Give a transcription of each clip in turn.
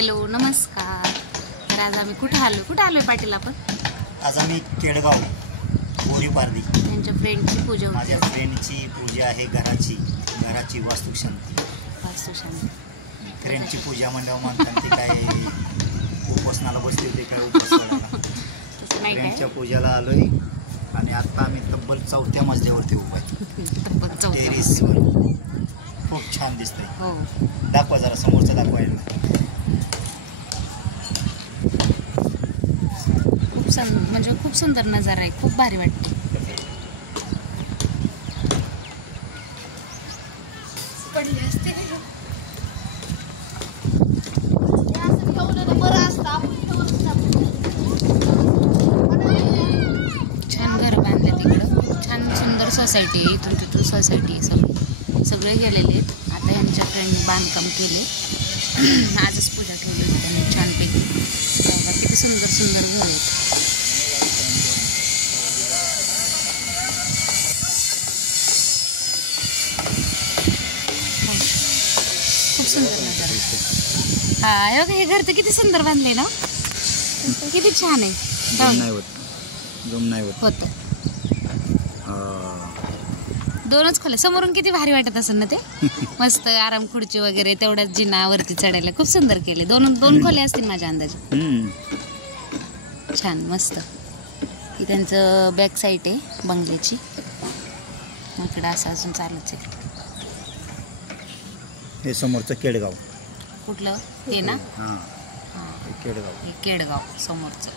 Hello नमस्कार. तर आज आम्ही कुठे आलोय पाटील आपण? आज आम्ही केडगाव बोरीपारदी त्यांच्या फ्रेंडची पूजा होती. माझ्या फ्रेंडची पूजा आहे. घराची वास्तुशांती. फ्रेंडची पूजा म्हणल्यावर म्हणतात ते काय उपोषणाला बसले होते काय उपोषणाला फ्रेंडच्या पूजाला आलोय आणि आता आम्ही तब्बल 4थ्या मजल्यावरती उभा आहे. टेरेसवर खूप छान दिसतंय. हो दाखवा जरा समोरचं दाखवायला. खूप सुंदर नजारा आहे. खूप भारी वाटते. छान घर बांधले तिकडं. छान सुंदर सोसायटी आहे. इथून तिथून सोसायटी सगळे गेलेले आहेत. आता यांच्या फ्रेंडने बांधकाम केले. आजच पूजा ठेवली होती त्यांनी छानपैकी. किती सुंदर घर आहेत. खूप सुंदर नजारा. हा हे घर तर किती सुंदर बांधले ना. किती छान आहे. होत 2च खोल्या. समोरून किती भारी वाटत असेल ना ते. मस्त आराम खुर्ची वगैरे तेवढ्याच जिनावरती चढायला खूप सुंदर केले. दोन खोल्या असतील माझ्या अंदाजे. छान मस्त. ही त्यांचं बॅक साईड आहे बंगल्याची. इकडं असं अजून चालूच आहे. हे समोरचं केडगाव. कुठलं हे ना? केडगाव. हे केडगाव समोरचं.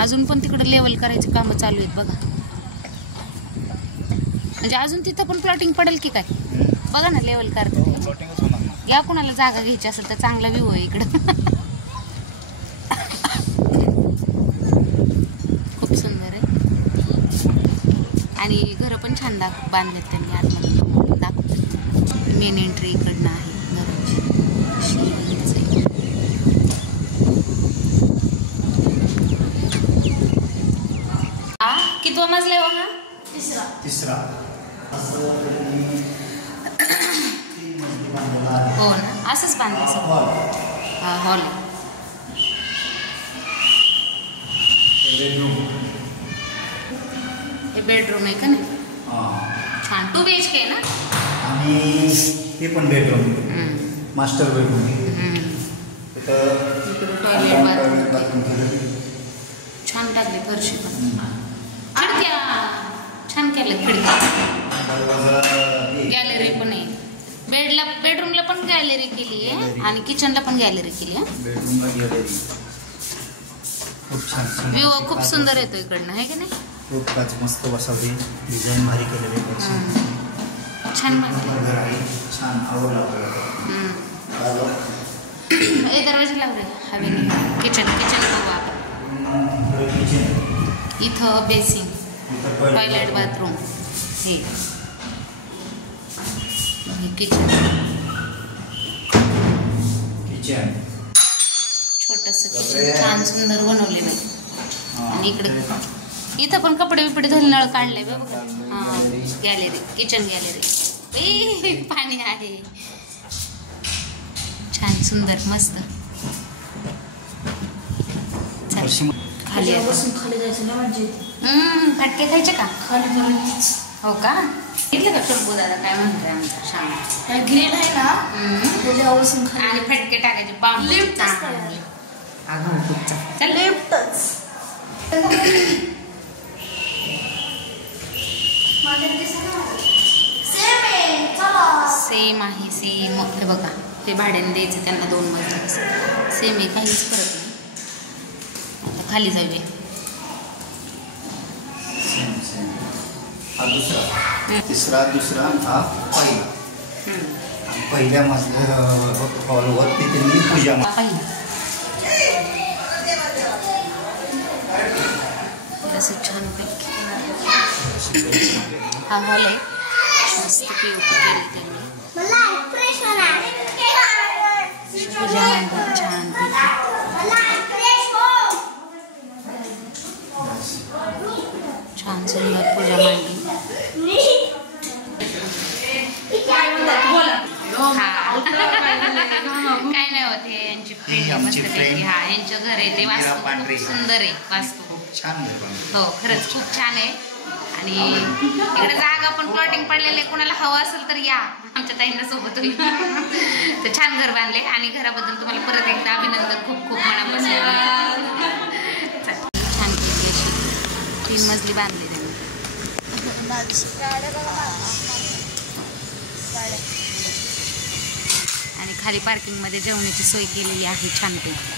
अजून पण तिकडे लेवल करायची कामं चालू आहेत बघा. म्हणजे अजून तिथं पण प्लॉटिंग पडेल की काय बघा ना. लेवल करतात. या कुणाला जागा घ्यायची असेल तर चांगला व्ह्यू आहे इकडं. खूप सुंदर आहे. आणि घरं पण छान बांधलेत त्यांनी. आतमध्ये दाखवतात. मेन एंट्री इकडनं आहे घराची. कितवा मजला आहे हा? तिसरा. हो ना. असंच बांधायचं. हॉल. हे बेडरूम आहे का नाही? छान. 2 BHK आहे ना. आणि हे पण bedroom. Master bedroom. Toilet bathroom छान टाकले. फरशी पण खिडक्या छान केल्या. खिडक्या. गॅलरी पण आहे. बेडरूमला पण गॅलरी केली आहे आणि किचनला पण गॅलरी केली आहे. व्ह्यू खूप सुंदर येतो इकडनं आहे की नाही. खूप मस्त बसावली. डिझाईन भारी केलेली आहे. छान घर आहे. छान आवडला. दरवाजा लावले हवेने. किचन बघू आपण. इथं बेसिंग टॉयलेट बाथरूम. हे किचन छोटस किचन छान सुंदर बनवलेलं आहे. आणि इथं पण कपडे बिपडे धुवून नळ काढले बघा. गॅलरी. Kitchen gallery. पाणी आहे. छान सुंदर मस्त. खाली जायचं ना. म्हणजे फटके खायचे का? हो का? घेतलं का टरबू दादा? काय म्हणतोय आमचा शाम ग्रिल आहे ना. आणि फटके टाकायचे. बाम चल लिफ्टच. सेम आहे. सेम हे बघा. ते भाड्याने द्यायचं त्यांना 2 मजले. सेम आहे. काहीच फरक नाही. आता खाली जाऊया. हा दुसरा. तिसरा. दुसरा. हा पहिला. पहिल्या मजल्यावर हॉलवरती त्यांनी पूजा. असं छान पैकी हा हॉल आहे. मस्त पीओपी केली त्यांनी. पूजा मंडप छान छान सुंदर पूजा मांडली. आहे आमची मस्त friend. हा यांचं घर आहे ते मीरा वास्तू पांढरे. खूप सुंदर आहे वास्तू खूप छान घर बांधलं. हो खरंच खूप छान आहे. आणि इकडे जागा पण प्लॉटिंग पडलेलं आहे, कोणाला हवं असेल तर या आमच्या ताईंना सोबत तर छान घर बांधले. आणि घराबद्दल तुम्हाला परत एकदा अभिनंदन खूप खूप मनापासून. छान केली अशी 3 मजली बांधली त्यांनी. आणि खाली पार्किंग मध्ये जेवणाची सोय केलेली आहे छानपैकी.